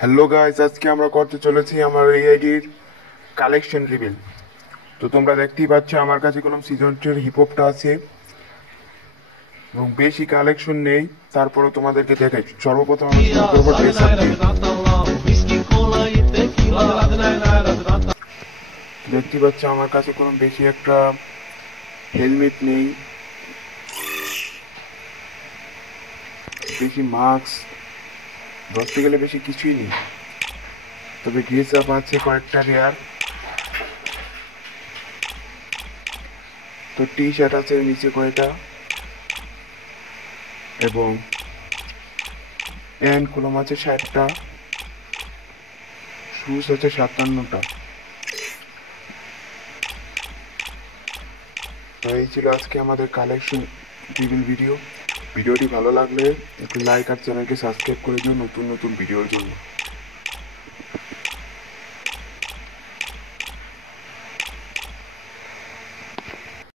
Hello guys, আজকে আমরা করতে চলেছি আমার এই আইডির কালেকশন রিভিল। তো তোমরা দেখতেই পাচ্ছ আমার কাছে কোনো সিজনটের হিপহপটা আছে এবং বেশি কালেকশন নেই। তারপরে তোমাদেরকে দেখাই। সর্বপ্রথম আমরা শুরু করবো ড্রেস আপ দিয়ে। দেখতেই পাচ্ছ আমার কাছে কোনো বেশি একটা হেলমেট নেই, বেশি মাস্ক ধরতে গেলে বেশি কিছুই নেই। তবে ড্রেস আপ আছে কয়েকটা রেয়ার। তো টি শার্ট আছে নিচে কয়টা, এবং প্যান্ট কলম আছে 60টা, শুজ আছে 57টা। তো এই ছিল আজকে আমাদের কালেকশন রিভিল ভিডিও। ভিডিওটি ভালো লাগলে একটু লাইক আর চ্যানেলকে সাবস্ক্রাইব করে দিও নতুন নতুন ভিডিওর জন্য।